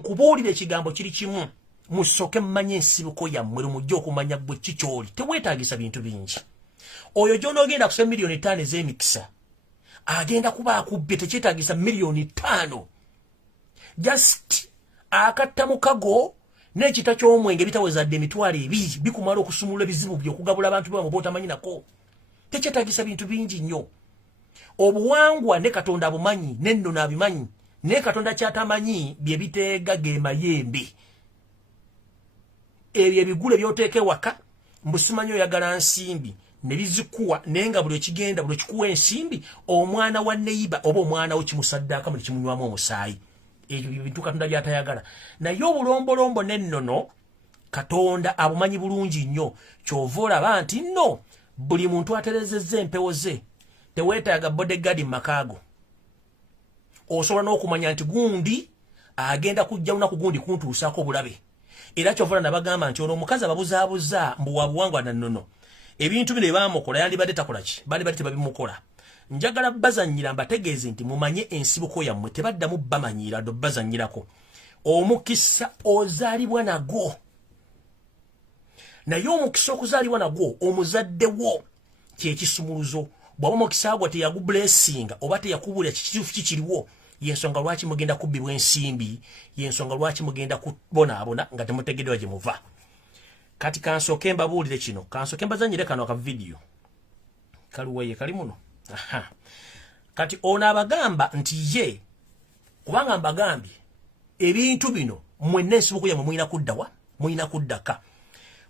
Nkubuulire ekigambo kiri kimu. Musoke mmanye ensibuko yammwe lumujja okumanya gwe kikyoli. Teweetaagisa bintu bingi. Oyo gy'onoogenda kusaba miliyoni 5 ez'emikisa. Agenda kuba akubbe tekyetaagisa miliyoni 5. Just akatta mukago n'ekita ky'omwenge bitawezadde emitwalo 2 bikumala okusumulula ebizibu by'okugabula abantu bamwe b'otamanyi nako. Tekyetaagisa bintu bingi nnyo. Obuwangwa ne Katonda abumanyi n'ennono abimanyi ne Katonda kyatamanyi bye biteega ge mayembe. Ebyo ebigule by'oteeka waka mbusimanyi oyagala nsimbi ne bizikuwa nenga buli ekigenda buli kikuwa ensimbi omwana wa neiba oba omwana wo kimusaddaaka muli kimunywamu omusaayi. Ebyo bintu Katonda by'atayagala. Naye obulombolombo n'ennono Katonda abumanyi bulungi nnyo. Kyova olaba nti nno buli muntu aterezezza empewo ze. Teweetaaga bodyguard makaago. Osobola n'okumanya nti gundi agenda kujja lunaku gundi kuntuusaako bulabe. Era kyova nabagamba nti ono omukazi ababuzaabuza mbu wabuwangwa na nnono. Ebintu bino baamukola yandibadde takola ki? Bali tebabimukola. Njagala bazannyira mbategeeze nti mumanye ensibuko yammwe tebaddamu bamanyira do bazannyirako. Omukisa ozaalibwa nagwo. Naye omukisa okuzaalibwa nagwo omuzadde wo kyekisumuluzo. Bw'aba omukisa gwa teyagublessinga oba teyakubulira kikiriwo. Yensonga lwaki mugenda kubbibwa ensimbi, yensonga lwaki mugenda kubonaabona nga temutegeddwa gye muva. Kati kansooke mbabuulire kino, kansooke mbazannyire kano aka video. Kaluwaye kali muno. Aha. Kati ono abagamba nti ye kubanga mbagambye ebintu bino mwenna ensibuko yammwe muyina kuddawa, muyina kuddaka.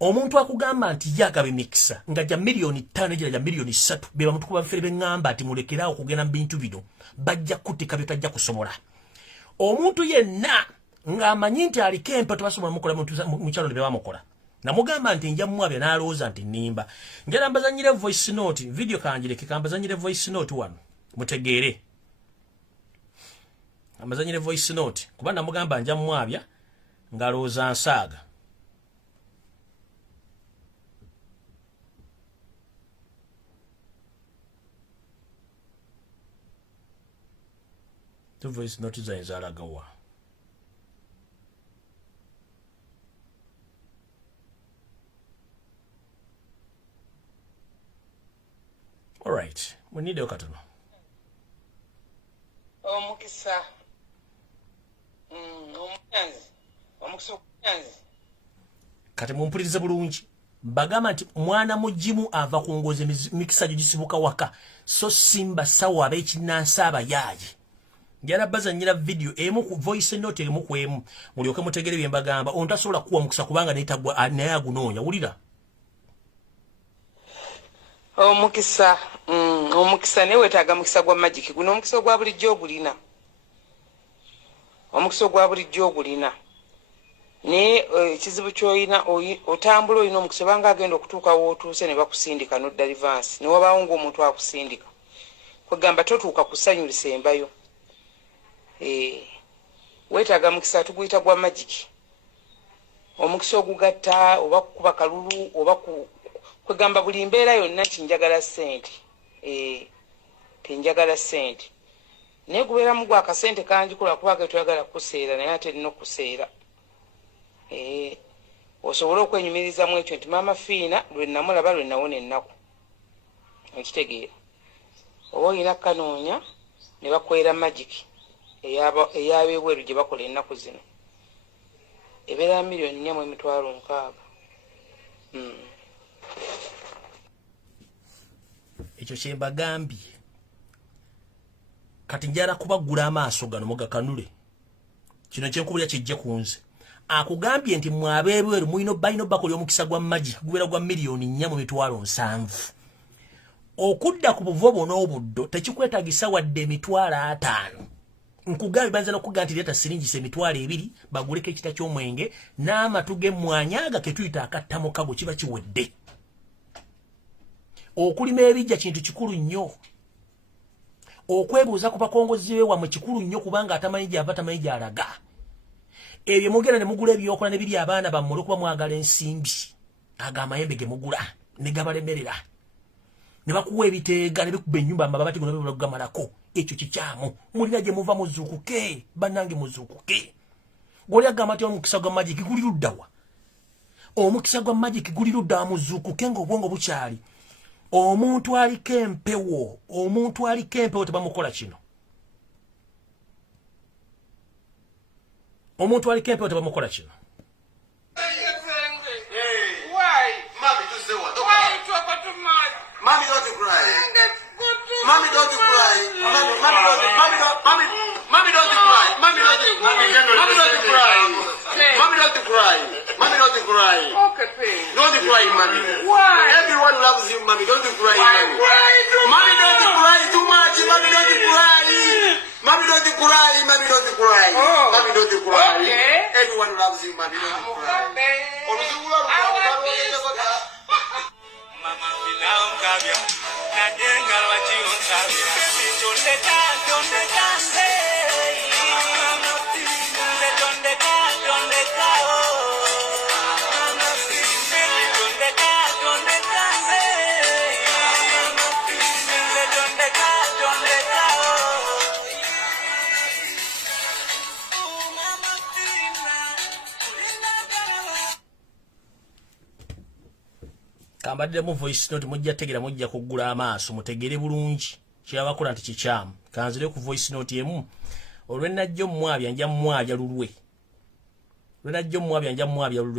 Omuntu akugamba nti yagaba emikisa nga gya miliyoni 5 gira gya miliyoni 3 beba mutuku Bufere bengamba ati mulekeraawo okugenda mu bintu bino bajja kutika byo tajja kusomola. Omuntu yenna ng'amanyi nti aliko empa tebasobola mukola mu kyalo ne bebamukola. Namugamba nti nja mmwabya n'alowooza nti nnimba. Njala mbazannyire voice note, video kanjireke kambazannyire voice note wano. Mutegeere. Ambazannyire voice note. Kuba namugamba nja mmwabya ng'alowooza nsaaga. Tu voice note za ezalagawa. All right, we need a katono. Omukisa. Omukisa. Kati mumpulirize bulungi. Bagamba nti mwana mujimu ava ku ngozi mikisa gisibuka waka. So simba sawa abekinansa abayaaji. Njala bazannyira video emu ku voice note emu ku emu. Mulyoke mutegere bye mbagamba. Ontasobola kuwa mukisa kubanga neetagwa naye agunoonya. Wulira? Omukisa. Omukisa ne wetaaga mukisa gwa magic. Guno omukisa gwa bulijjo ogulina. Omukisa gwa bulijjo ogulina. Ne ekizibu ky'olina otambula olina omukisa banga agenda okutuuka w'otuuse ne bakusindika n'odda reverse. Ne wabaawo ng'omuntu akusindika. Kwegamba totuuka kusanyulisa embayo. Wetaaga mukisa tuguyita gwa magic. Omukisa ogugatta oba kukuba kalulu oba kwegamba buli mbeera yonna nti njagala ssente. Tinjagala ssente. Naye gubeeramu gwa akasente kanjikula kubanga tuyagala kuseera naye ate nno kuseera. Osobola okwenyumirizamu ekyo nti maama Fiina lwe namulaba lwe nawona ennaku. Okitegeera. Oba olina kanoonya ne bakwera magic. Eyabeebweru gye bakola ennaku zino. Ebeera miliyoni 4.6. Ekyo kye mbagambye. Kati njala kubagula amaaso gano mugakanule. Kino kyenkubulya kijje ku nze. Akugambye nti mwabeebweru muyino bayino bakoli omukisa gwa magic gubeera gwa miliyoni 4.7. Okudda ku buvobo n'obuddo tekikwetaagisa wadde emitwalo 5. Nkugambye banza n'okugamba nti leeta siringisa emitwalo 2 baguleko ekita ky'omwenge n'amatu g'emmwanyaga ke tuyita akattamukago kiba kiwedde. Okulima ebijja kintu kikulu nnyo. Okwebuuza ku bakongozi be wammwe kikulu nnyo kubanga atamanyi gy'ava tamanyi gy'alaga. Ebyo mugenda ne mugula ebyokola ne biri abaana bammwe olw'okuba mwagala ensimbi. Ago amayembe ge mugula ne gabalemerera. Ne bakuwa ebiteega ne bikuba ennyumba amababati gonna bibula kugamalako. Ekyo kikyamu. Mulina gye muva muzuukuke. Bannange muzuukuke. Goli agamba nti omukisa gwa magic guli luddawa. Omukisa gwa magic guli luddawa muzuukuke ng'obwongo bukyali. Omuntu aliko empewo, tebamukola kino. Omuntu aliko empewo tebamukola kino. Mommy don't cry. Mommy don't cry. Mommy don't cry. Mommy don't cry. Mommy don't cry. Mommy don't cry. Okay, please. Don't cry, mommy. Why? Everyone loves you, mommy. Don't cry, mommy. Mommy don't cry too much. Mommy don't cry. Mommy don't cry. Mommy don't cry. Mommy don't cry. Okay. Everyone loves you, mommy. Don't cry. Mama Fiina unkabya najenga lwaki unsabya tondeka Mama Fiina tondeka tondeka Mama Fiina tondeka Mama Fiina tondeka Mama Fiina Kambadde mu voice note mujja tegera mujja kugula amaaso mutegere bulungi kyabakola nti kikyamu kanzire ku voice note emu olwenajjo mwabya nja mwabya lulwe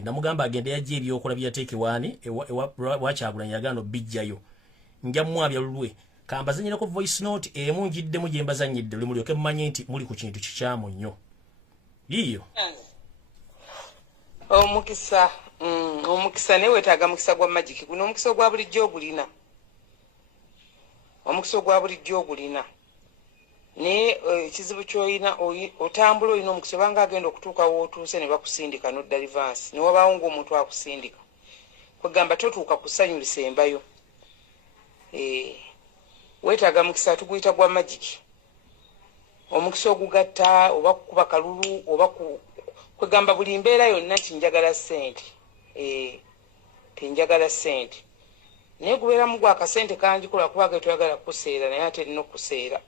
namugamba agende yaje ebyokola byateeke wani wakyagula nyagano bijjayo nja mwabya lulwe kambazanyira ku voice note emu njidde mu jembazanyidde lwe mulyoke mmanye nti muli ku kintu kikyamu nnyo yiyo omukisa newe wetaaga mukisa gwa magic guno omukisa gwa bulijjo ogulina ne ekizibu kyoyina otambula oyina omukisa obanga agenda okutuuka wootuuse ne bakusindika nodda reverse ne wabaawo ng'omuntu akusindika kwegamba totuuka kusanyulisa embayo wetaaga mukisa tuguyita gwa magic omukisa ogugatta oba kukuba kalulu oba kwegamba buli mbeera yonna tinjagala ssente tinjagala ssente naye gubeeramu gwa akasente kanjikola kubaga tuyagala kuseera naye ate erina okuseera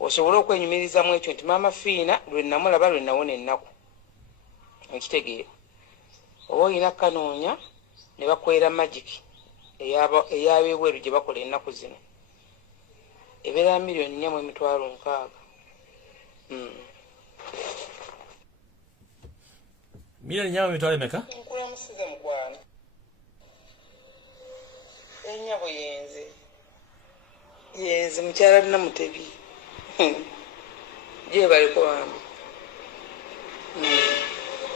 osobole okwenyumirizamu ekyo nti maama Fiina lwe namulaba lwe nawona ennaku ekitegeera oba olina kanoonya ne bakwera magic eyabebweru gye bakola ennaku zino ebeera $4,600,000 Milioni nyama mitwale meka? Nkula musize mukwana. Enyabo yenze mukyala na mutebi. Je baliko bambi.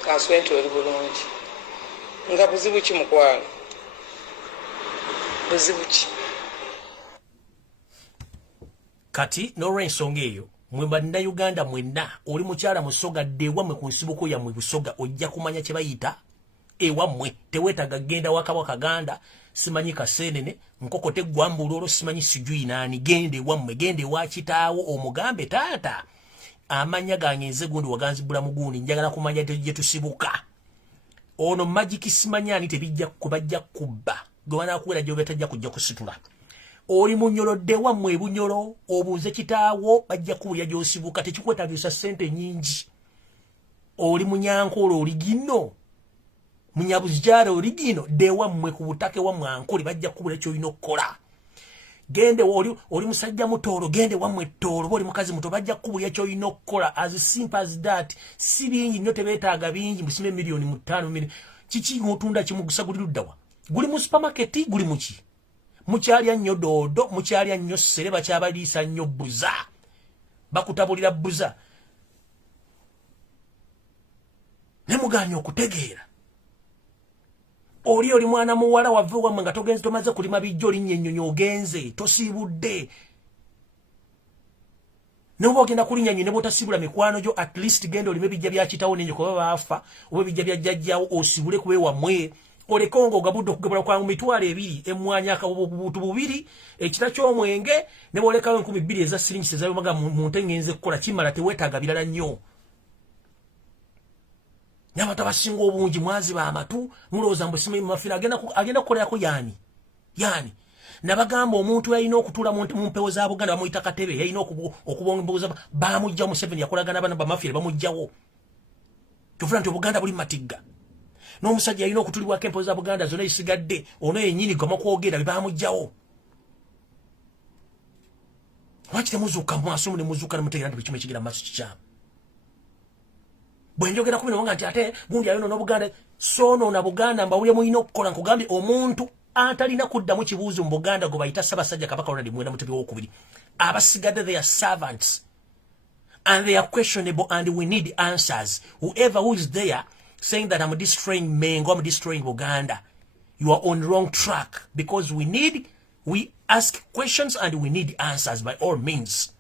Kaswenti oli bulungi. Nga buzibu ki mukwana? Buzibu ki? Kati n'olw'ensonga eyo mwemba nda Uganda mwenna oli mukyala musoga dewa mwe ku nsibuko ya mwe busoga ojja kumanya kye bayita ewammwe teweetaga genda wakabwa kaganda simanyi kasenene nkoko teggwambulolo simanyi sijui nani gende ewammwe gende wa kitaawo omugambe taata amanya gange nze gundi waganzibula mugundi njagala kumanya gye tusibuka ono magic simanyani tebijja kubajja kubba gwana kuwera gye betajja kujja kusitula oli munyolodde wammwe bunyolo obuuze kitaawo bajja kubulya gy'osibuka tekikwetaagisa ssente nyingi oli munyankolo oli gino munyabuzijala oli gino de wammwe ku butake wammwe ankoli bajja kubulya ky'olina okukola gende oli musajja mutoolo gende wammwe toolo boli mukazi muto bajja kubulya ky'olina okukola as simple as that si bingi nnyo tebeetaaga bingi musime $5,000,000 kiki ng'otunda kimugusa guli luddawa guli mu supermarket guli muki mukyalya nnyo doodo mukyalya nnyo ssere bakyabaliisa nnyo buza bakutabulira buza ne muganya okutegeera oli mwana muwala wave wammwe nga togenze tomaze kulima bijjo olinnyo ennyonyi ogenze tosiibudde noba ogenda kulinnya nnyo ne bw'otasiibula mikwano gyo at least genda olime bijja bya kitawo nenyo kuba baafa oba bijja bya jjajjaawo osibule kuba ewammwe olekongo ogabudde okugabula kwa $2,000 emmwanya akabubutu 2 ekita ky'omwenge ne bolekawo 2,000 eza siringi ezabimaga mu ntengenze kukola kimala teweetaaga birala nnyo n'abantu abasinga obungi mwazi ba amatu mulowooza mbwe simanyi Maama Fiina agenda kukolerako yani nabagamba omuntu yalina okutula mu mpewo za Buganda bamuyita Katebe yalina okubongoza bamujja Museveni yakolagana bana bamafia bamujjawo tufuna nti Buganda buli matigga n'omusajja yalina okutulibwako empewo za Buganda zonna isigadde ono yennyini gama kwogera bamujjawo lwaki temuzuuka mu maaso ne muzuuka ne mutegeera nti buli kimu ekigira mu maaso kikyamu bwe njogera ku bino nga nti ate gundi ayonoona Buganda soonoona Buganda mbawulire mulina okukola nkugambye omuntu atalina kuddamu kibuuzo mu Buganda gwe bayita Ssaabasajja Kabaka Ronald Muwenda Mutebi owookubiri abasigadde they are servants and they are questionable and we need answers. Whoever who is there saying that I'm destroying Mengo, I'm destroying Uganda, you are on wrong track because we ask questions and we need answers by all means.